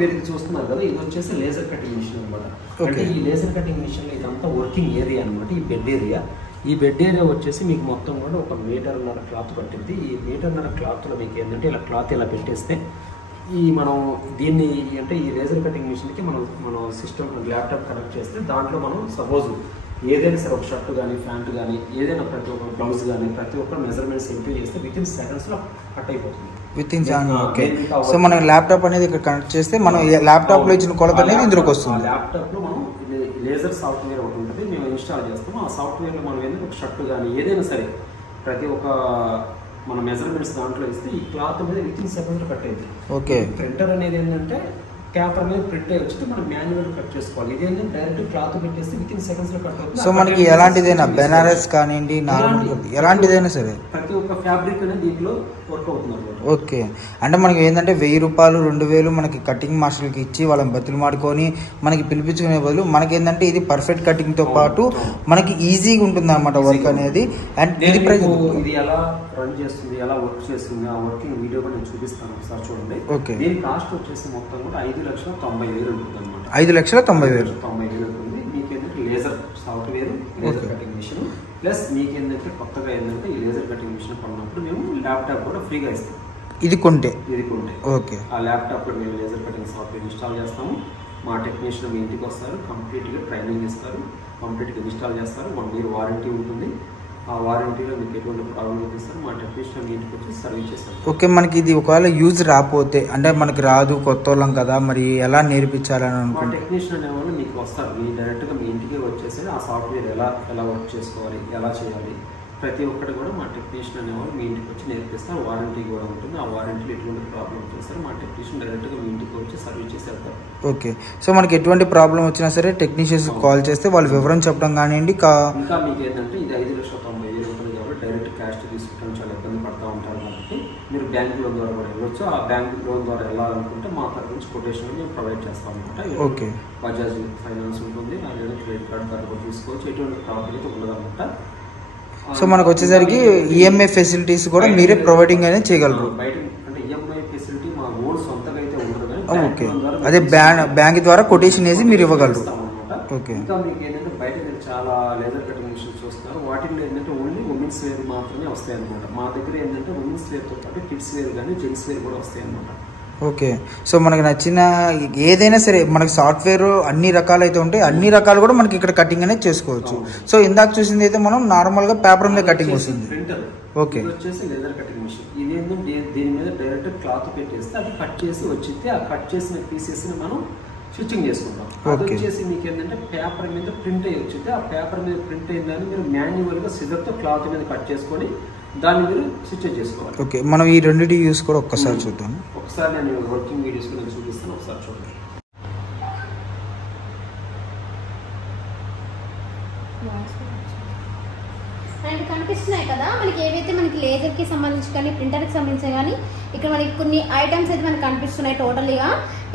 మీరు ఇది చూస్తున్నారు కదా, ఇది వచ్చేసి లేజర్ కటింగ్ మిషన్ అనమాట. అంటే ఈ లేజర్ కటింగ్ మిషన్ ఇదంతా వర్కింగ్ ఏరియా అనమాట. ఈ బెడ్ ఏరియా, ఈ బెడ్ ఏరియా వచ్చేసి మీకు మొత్తం కూడా 1 మీటర్న్నర క్లాత్ పట్టింది. ఈ మీటర్న్నర క్లాత్లో మీకు ఏంటంటే ఇలా క్లాత్ ఇలా పెట్టేస్తే మనం దీన్ని అంటే ఈ లేజర్ కటింగ్ మిషన్కి మనం సిస్టమ్ ల్యాప్టాప్ కనెక్ట్ చేస్తే దాంట్లో మనం సపోజ్ ఏదైనా సరే ఒక షర్ట్ కానీ ప్యాంట్ కానీ ఏదైనా ప్రతి ఒక్క బ్లౌజ్ కానీ ప్రతి ఒక్క మెజర్మెంట్స్ ఎంట్రీ చేస్తే వితిన్ సెకండ్స్లో కట్ అయిపోతుంది. Within okay. సో మనం ల్యాప్టాప్ అనేది ఇక్కడ కనెక్ట్ చేస్తే మనం ల్యాప్టాప్ లో ఇచ్చిన కొలత అనేది ఇందులోకి వస్తుంది. ల్యాప్టాప్ లో మనం లేజర్ సాఫ్ట్వేర్ ఒకటి ఉంటుంది, మేము ఇన్స్టాల్ చేస్తాము. ఆ సాఫ్ట్వేర్ లో మనం ఏదైనా ఒక షర్ట్ కానీ ఏదైనా సరే ప్రతి ఒక్క మన మెజర్మెంట్స్ దాంట్లో ఇస్తే ఈ క్లాత్ మీద వితిన్ సెకండ్లో కట్ అయింది. ఓకే. ప్రింటర్ అనేది ఏంటంటే పేపర్ మీద ప్రింట్ అయ్యి వచ్చి మనం మాన్యువల్ కట్ చేసుకోవాలి. ఇది ఏంటంటే డైరెక్ట్ క్లాత్ పెట్టేస్తే వితిన్ సెకండ్స్ లో కట్ అవుతుంది. సో మనకి ఎలాంటిదైనా బెనారస్ కానివ్వండి నార్మల్ ఎలాంటిదైనా సరే ప్రతి ఒక్క ఫ్యాబ్రిక్ అనేది దీంట్లో వర్క్ అవుతుంది. ఓకే. అంటే మనకి ఏంటంటే 1000 రూపాయలు 2000 మనకి కటింగ్ మాస్టర్కి ఇచ్చి వాళ్ళని బతులు మాడుకొని మనకి పిలిపించుకునే బదులు మనకి ఏంటంటే ఇది పర్ఫెక్ట్ కటింగ్ తో పాటు మనకి ఈజీగా ఉంటుంది అనమాట వర్క్ అనేది. అండ్ ఇది ఎలా రన్ చేస్తుంది, ఎలా వర్క్ చేస్తుంది, ఆ వర్కింగ్ వీడియో కూడా నేను చూపిస్తాను, ఒకసారి చూడండి. ఓకే. దీని కాస్ట్ వచ్చేసి మొత్తం కూడా 5,90,000 ఉంటుంది అనమాట. 5,90,000 ఉంటుంది. మీకు ఏంటంటే laser software, laser cutting machine plus మీకు ఏంటంటే కొత్తగా ఏంటంటే ఈ లేజర్ కటింగ్ మిషన్ కొన్నప్పుడు మేము ల్యాప్టాప్ కూడా ఫ్రీగా ఇస్తాం. ఇది కొంటే ఓకే. ఆ ల్యాప్టాప్ లో మేము లేజర్ కటింగ్ సాఫ్ట్వేర్ ఇన్స్టాల్ చేస్తాము. మా టెక్నీషియన్ మీ ఇంటికి వస్తారు, కంప్లీట్గా ట్రైనింగ్ ఇస్తారు, కంప్లీట్గా ఇన్స్టాల్ చేస్తారు. 1 year వారంటీ ఉంటుంది. ఆ వారంటీలో మీకు ఎటువంటి ప్రాబ్లం ఇస్తారు, మా టెక్నీషియన్ ఇంటికి వచ్చి సర్వీస్ చేస్తారు. ఓకే. మనకి ఇది ఒకవేళ యూజ్ రాకపోతే అంటే మనకి రాదు, కొత్త వాళ్ళం కదా, మరి ఎలా నేర్పించాలని అనుకుంటే మా టెక్నీషియన్ అనేవాళ్ళు మీకు వస్తారు, మీ డైరెక్ట్గా మీ ఇంటికి వచ్చేసి ఆ సాఫ్ట్వేర్ ఎలా వర్క్ చేసుకోవాలి, ఎలా చేయాలి ప్రతి ఒక్కటి కూడా మా టెక్నీషియన్ అనేవాళ్ళు మీ ఇంటికి వచ్చి నేర్పిస్తారు. వారంటీ కూడా ఉంటుంది. ఆ వారంటీలో ఎటువంటి ప్రాబ్లం చేస్తారు మా టెక్నీషియన్ డైరెక్ట్గా మీ ఇంటికి వచ్చి సర్వీస్ చేసి వెళ్తారు. ఓకే. సో మనకి ఎటువంటి ప్రాబ్లం వచ్చినా సరే టెక్నీషియన్స్ కాల్ చేస్తే వాళ్ళు వివరం చెప్పడం కానివ్వండి. ఇంకా మీకు ఏంటంటే ఇది 5,90,000 ఉంటుంది కాబట్టి డైరెక్ట్ క్యాష్ తీసుకుంటాం చాలా ఇబ్బంది పడుతూ ఉంటారు కాబట్టి మీరు బ్యాంక్ లోన్ ద్వారా కూడా వెళ్ళొచ్చు. ఆ బ్యాంక్ లోన్ ద్వారా వెళ్ళాలనుకుంటే మా తరఫు నుంచి కొటేషన్ మేము ప్రొవైడ్ చేస్తాం అనమాట. ఓకే. బజాజ్ ఫైనాన్స్ ఉంటుంది, అలాగే క్రెడిట్ కార్డ్ ద్వారా కూడా తీసుకోవచ్చు. ఎటువంటి ప్రాబ్లం అయితే ఉండదన్నమాట. సో మనకు వచ్చేసరికి ఈఎంఐ ఫెసిలిటీస్ కూడా మీరే ప్రొవైడింగ్ అనేది చేయగలరు. బయట అంటే ఈఎంఐ ఫెసిలిటీ మా ఓన్ సొంతగా అయితే ఉండదు కానీ ఓకే. అదే బ్యాంక్ ద్వారా కొటేషన్ వేసి మీరు ఇవ్వగలరు. ఓకే. ఇంకా మీకు ఏంటంటే బయట మీరు చాలా లేజర్ కటింగ్ మిషన్స్ చూస్తున్నారు. వాటిల్లో ఏంటంటే ఓన్లీ ఉమెన్స్ వేర్ మాత్రమే వస్తాయి అనమాట. మా దగ్గర ఏంటంటే ఉమెన్స్ వేర్తో పాటు కిడ్స్ వేర్ కానీ జెంట్స్ వేర్ కూడా వస్తాయి అనమాట. ఓకే. సో మనకు నచ్చిన ఏదైనా సరే మనకి సాఫ్ట్వేర్ అన్ని రకాలు అయితే ఉంటాయి, అన్ని రకాలు కూడా మనకి ఇక్కడ కటింగ్ అనేది చేసుకోవచ్చు. సో ఇందాక చూసింది అయితే మనం నార్మల్ గా పేపర్ మీద కటింగ్ వస్తుంది. ఓకే. వచ్చేసి లేజర్ కటింగ్ మిషన్. ఇదేంటంటే దీని మీద డైరెక్ట్ క్లాత్ పెట్టేస్తే అది కట్ చేసి వచ్చితే ఆ కట్ చేసిన పీసెస్ ని మనం స్టిచ్చింగ్ చేసుకుంటాం. అది వచ్చేసి మీకు ఏంటంటే పేపర్ మీద ప్రింట్ అయ్యి వచ్చితే ఆ పేపర్ మీద ప్రింట్ అయిందని మీరు మాన్యువల్ గా సిజర్ తో క్లాత్ మీద కట్ చేసుకొని దాన్ని మీరు స్టిచ్ చేసుకోవాలి. ఓకే. మనం ఈ రెండింటి యూస్ కూడా ఒక్కసారి చూద్దాం. ఒకసారి నేను వర్కింగ్ వీడియోస్ కూడా చూపిస్తాను, ఒకసారి చూడండి. మనకి కనిపిస్తున్నాయి కదా, మనకి ఏవైతే మనకి లేజర్ కి సంబంధించి కానీ ప్రింటర్ కి సంబంధించి కానీ ఇక్కడ మనకి కొన్ని ఐటమ్స్ అయితే మనకి కనిపిస్తున్నాయి. టోటల్గా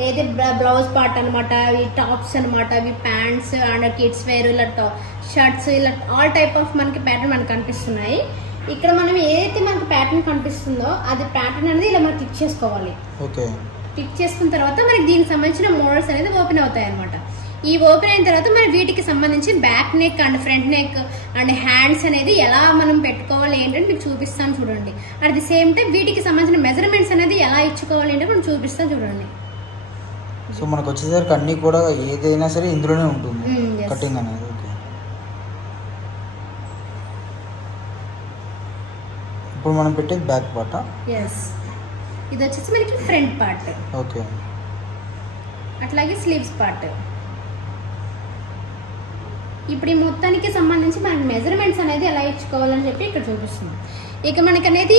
ఏదైతే బ్లౌజ్ పార్ట్ అనమాట, అవి టాప్స్ అనమాట, అవి ప్యాంట్స్ అండ్ కిడ్స్ వేర్, ఇలా షర్ట్స్, ఇలా ఆల్ టైప్ ఆఫ్ మనకి ప్యాటర్న్ మనకి కనిపిస్తున్నాయి. ఇక్కడ మనం ఏదైతే మనకి ప్యాటర్న్ కనిపిస్తుందో అది ప్యాటర్న్ అనేది ఇలా మనం క్లిక్ చేసుకోవాలి. ఓకే. క్లిక్ చేసుకున్న తర్వాత మనకి దీనికి సంబంధించిన మోడల్స్ అనేది ఓపెన్ అవుతాయి అనమాట. ఈ ఓపెన్ అయిన తర్వాత మనం వీటికి సంబంధించి back neck and front neck and hands అనేది ఎలా మనం పెట్టుకోవాలి ఏంటంటే మీకు చూపిస్తాను చూడండి. అట్ ది సేమ్ టైం వీటికి సంబంధించిన మెజర్మెంట్స్ అనేది ఎలా ఇచ్చుకోవాలి అంటే మనం చూపిస్తాను చూడండి. సో మనకు వచ్చేసరికి అన్ని కూడా ఏదైనా సరే ఇందులోనే ఉంటుంది కటింగ్ అనేది. ఓకే. ఇప్పుడు మనం పెట్టేది బ్యాక్ పార్ట్. ఎస్. ఇది వచ్చేసి మనకి ఫ్రంట్ పార్ట్. ఓకే. అట్లాగే స్లీవ్స్ పార్ట్. ఇప్పుడు ఈ మొత్తానికి సంబంధించి మనకి మెజర్మెంట్స్ అనేది ఎలా ఇచ్చుకోవాలని చెప్పి ఇక్కడ చూపిస్తుంది. ఇక మనకి అనేది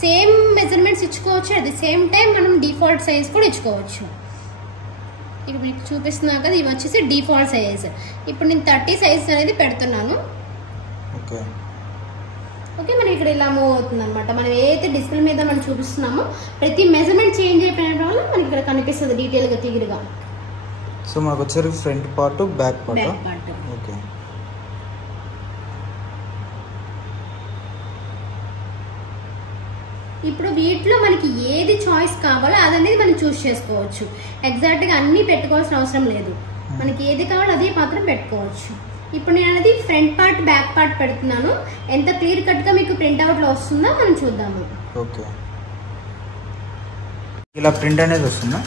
సేమ్ మెజర్మెంట్స్ ఇచ్చుకోవచ్చు, అట్ ది సేమ్ టైం మనం డిఫాల్ట్ సైజ్ కూడా ఇచ్చుకోవచ్చు. ఇప్పుడు మీకు చూపిస్తున్నా కదా, ఇవి వచ్చేసి డిఫాల్ట్ సైజ్. ఇప్పుడు నేను 30 సైజ్ అనేది పెడుతున్నాను. ఓకే. ఓకే. మనం ఇక్కడ ఇలా మూవ్ అవుతుంది అనమాట. మనం ఏదైతే డిస్ప్లే మీద మనం చూపిస్తున్నామో ప్రతి మెజర్మెంట్ చేంజ్ అయిపోయిన వల్ల మనకి ఇక్కడ కనిపిస్తుంది డీటెయిల్గా తీరుగా. సో మనకు వచ్చేసరికి front part back part. Okay. ఇప్పుడు వీటిలో మనకి ఏది చాయిస్ కావాలో అదనేది మనం చూస్ చేసుకోవచ్చు. ఎగ్జాక్ట్ గా అన్ని పెట్టుకోవాల్సిన అవసరం లేదు. మనకి ఏది కావాలో అదే మాత్రం పెట్టుకోవచ్చు. ఇప్పుడు నేను అనేది ఫ్రంట్ పార్ట్ బ్యాక్ పార్ట్ పెడుతున్నాను. ఎంత క్లియర్ కట్ గా మీకు ప్రింట్ అవుట్ లో వస్తుందో మనం చూద్దాము. ఓకే, ఇలా ప్రింట్ అనేది వస్తుందా?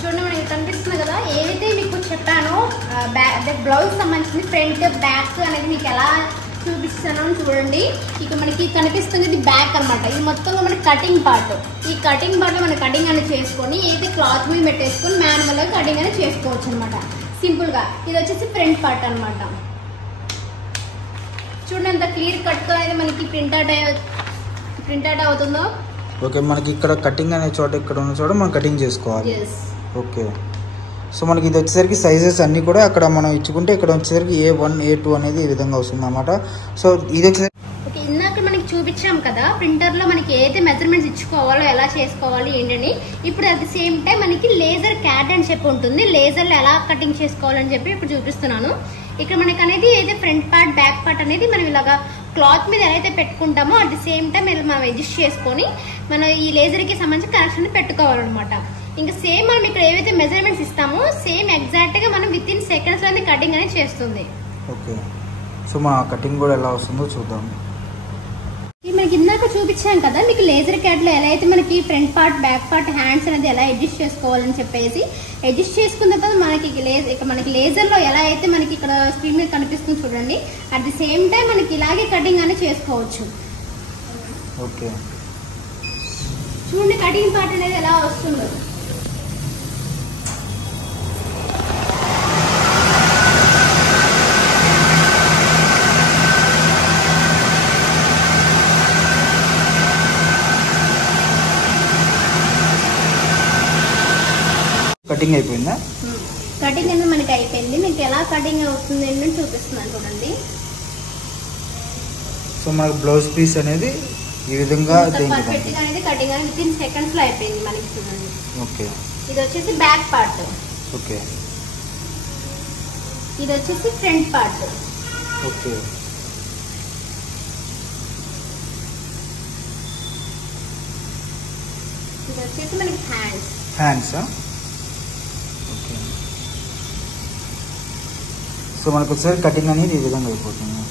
చూడండి, మనకి కనిపిస్తుంది కదా, ఏదైతే మీకు చెప్పానో బ్లౌజ్ సంబంధించిన ఫ్రంట్ బ్యాక్ అనేది మీకు ఎలా చూపిస్తాను చూడండి. ఇక మనకి కనిపిస్తుంది ఇది బ్యాక్ అనమాట. ఇది మొత్తంగా మనకి కటింగ్ పార్ట్. ఈ కటింగ్ పార్ట్ లో మనం కటింగ్ అనేది చేసుకొని ఏదైతే క్లాత్ మీద పెట్టేసుకొని మాన్యువల్ గా కటింగ్ అనేది చేసుకోవచ్చు అనమాట, సింపుల్ గా. ఇది వచ్చేసి ఫ్రంట్ పార్ట్ అనమాట. చూడండి ఎంత క్లియర్ కట్ గా అయితే మనకి ప్రింట్ అవుట్ అవుతుందో. ఓకే, మనకి ఇక్కడ కటింగ్ అనే చోట ఇక్కడ ఉన్న చోట మనం కటింగ్ చేసుకోవాలి. ఓకే, సో మనకి ఇది వచ్చేసరికి సైజెస్ అన్నీ కూడా అక్కడ మనం ఇచ్చుకుంటే ఇక్కడ వచ్చేసరికి A1 A2 అనేది ఈ విధంగా వస్తుంది అన్నమాట. సో ఇది వచ్చేసరికి ఓకే, ఇందాక మనకి చూపించాం కదా ప్రింటర్ లో మనకి ఏదైతే మెజర్మెంట్స్ ఇచ్చుకోవాలో ఎలా చేసుకోవాలి ఏంటని. ఇప్పుడు అట్ ది సేమ్ టైం మనకి లేజర్ క్యాట్ అని చెప్పి ఉంటుంది. లేజర్ లో ఎలా కటింగ్ చేసుకోవాలని చెప్పి ఇప్పుడు చూపిస్తున్నాను. ఇక్కడ మనకి అనేది ఏదైతే ఫ్రంట్ పార్ట్ బ్యాక్ పార్ట్ అనేది మనం ఇలాగా క్లాత్ మీద ఎలా అయితే పెట్టుకుంటామో అట్ ది సేమ్ టైం ఇలా మనం అడ్జస్ట్ చేసుకొని మనం ఈ లేజర్ కి సంబంధించిన కనెక్షన్ పెట్టుకోవాలన్నమాట. ఇంకా సేమ్ మనం ఇక్కడ ఏవైతే మెజర్మెంట్స్ ఇస్తామో సేమ్ ఎగ్జాక్ట్ గా మనం విత్ ఇన్ సెకండ్స్ లోనే కటింగ్ అనేది చేస్తుంది. ఓకే, సో మా కటింగ్ కూడా ఎలా వస్తుందో చూద్దాం. మనకి ఇందాక చూపించాం కదా మీకు లేజర్ క్యాట్ లో ఎలా అయితే మనకి front part back part hands అనేది ఎలా అడ్జస్ట్ చేసుకోవాలని చెప్పేసి అడ్జస్ట్ చేసుకున్న తర్వాత మనకి లేజర్ లో ఎలా అయితే మనకి ఇక్కడ స్క్రీన్ మీద కనిపిస్తుంది చూడండి. అట్ ది సేమ్ టైం మనకి ఇలాగే కటింగ్ అనేది చేసుకోవచ్చు. ఓకే, చూడండి కటింగ్ పార్ట్ అనేది ఎలా వస్తుందో. కటింగ్ అయిపోయిందా? కటింగ్ అనేది మనకి అయిపోయింది. మీకు ఎలా కటింగ్ అవుతుంది అని చూపిస్తున్నాను చూడండి. సో మనకు బ్లౌజ్ పీస్ అనేది ఈ విధంగా పర్ఫెక్ట్ గా అనేది కటింగ్ అనేది విత్ ఇన్ సెకండ్స్ లో అయిపోయింది మనకి చూడండి. ఓకే, ఇది వచ్చేసి బ్యాక్ పార్ట్. ఓకే, ఇది వచ్చేసి ఫ్రంట్ పార్ట్. ఓకే, ఇది వచ్చేసి మనకి హ్యాండ్స్. ఓకే, సో మనకు ఒకసారి కటింగ్ అనేది ఈ విధంగా అయిపోతుంది.